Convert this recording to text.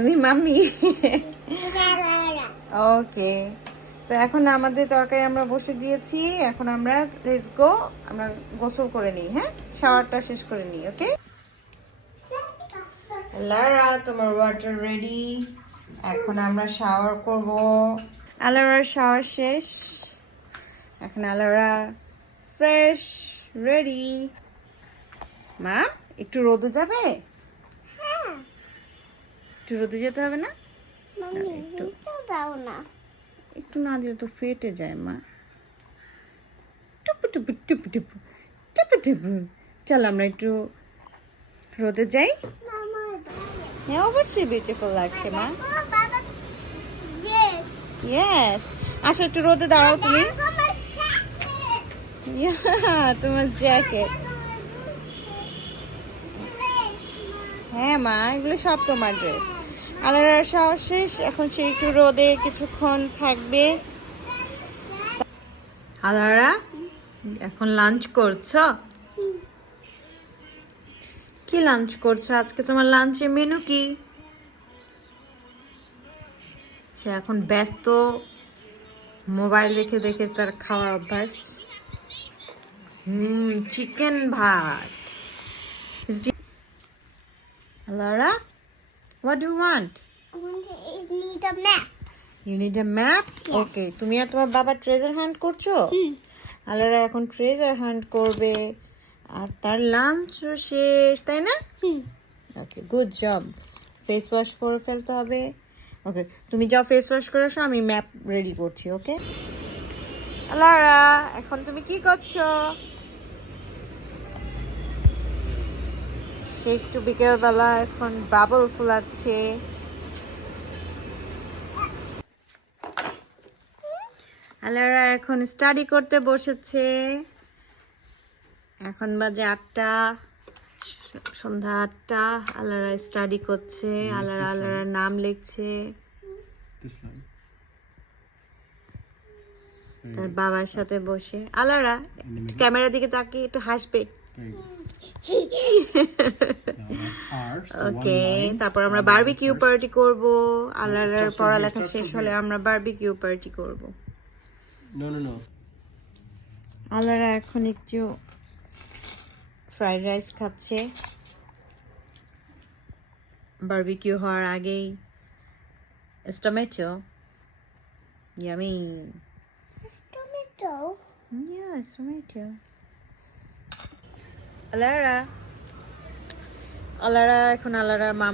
তুমি মাম্মি? ওকে, তো এখন আমাদের তরকারি আমরা বসে দিয়েছি। এখন আমরা লেটস গো, আমরা গোসল করে নিই। হ্যাঁ, শাওয়ারটা শেষ করে নিই। ওকে লারা, তোমার ওয়াটার রেডি। এখন আমরা শাওয়ার করব। আলারার শাওয়ার শেষ। এখন আলারা ফ্রেশ রেডি। মা, একটু রোদে যাবে? একটু রোদে যেতে হবে না? একটু না দিলে তো ফেটে যায় মা। টুপু টুপু টুপু টুপু টুপু টুপু। চল আমরা একটু রোদে যাই। হ্যাঁ, অবশ্যই বিউটিফুল লাগছে মা। ইয়েস, আসো একটু রোদে দাঁড়াও তুমি। তোমার জ্যাকেট। হ্যাঁ মা, এগুলো সব তোমার ড্রেস। আলারার শাওয়ার শেষ, এখন সে একটু রোদে কিছুক্ষণ থাকবে। আলারা, এখন লাঞ্চ করছো? কি লাঞ্চ করছো আজকে? তোমার লাঞ্চের মেনু কি? সে এখন ব্যস্ত, মোবাইল দেখে দেখে তার খাওয়ার অভ্যাস। চিকেন ভাত। Alara, what do you want? Need a map. You need a map? Yes. Okay, তুমি আর তোমার বাবা ট্রেজার হান্ট করছো? আলারা এখন ট্রেজার হান্ট করবে, আর তার লাঞ্চও শেষ, তাই না? ওকে, গুড জব। ফেস ওয়াশ করে ফেলতে হবে। ওকে, তুমি যাও ফেস ওয়াশ করে আসো, আমি ম্যাপ রেডি করছি। ওকে আলারা, এখন তুমি কি করছো? সে একটু বিকেলবেলা এখন বাবল ফুলাচ্ছে। আলারা এখন স্টাডি করতে বসেছে। এখন বাজে 8টা, সন্ধ্যা 8টা। আলারা স্টাডি করছে। আলারার নাম লিখছে তার বাবার সাথে বসে। আলারা, ক্যামেরার দিকে তাকিয়ে একটু হাসবে। ওকে, তারপর আমরা বারবিকিউ পার্টি করব। আলারার পড়ালেখা শেষ হলে আমরা বারবিকিউ পার্টি করব। আলারা এখন একটু ফ্রাইড রাইস খাচ্ছে বারবিকিউ হওয়ার আগেই। Tomato, yummy. Tomato. Yes, tomato. Alara এখন আলারার মামা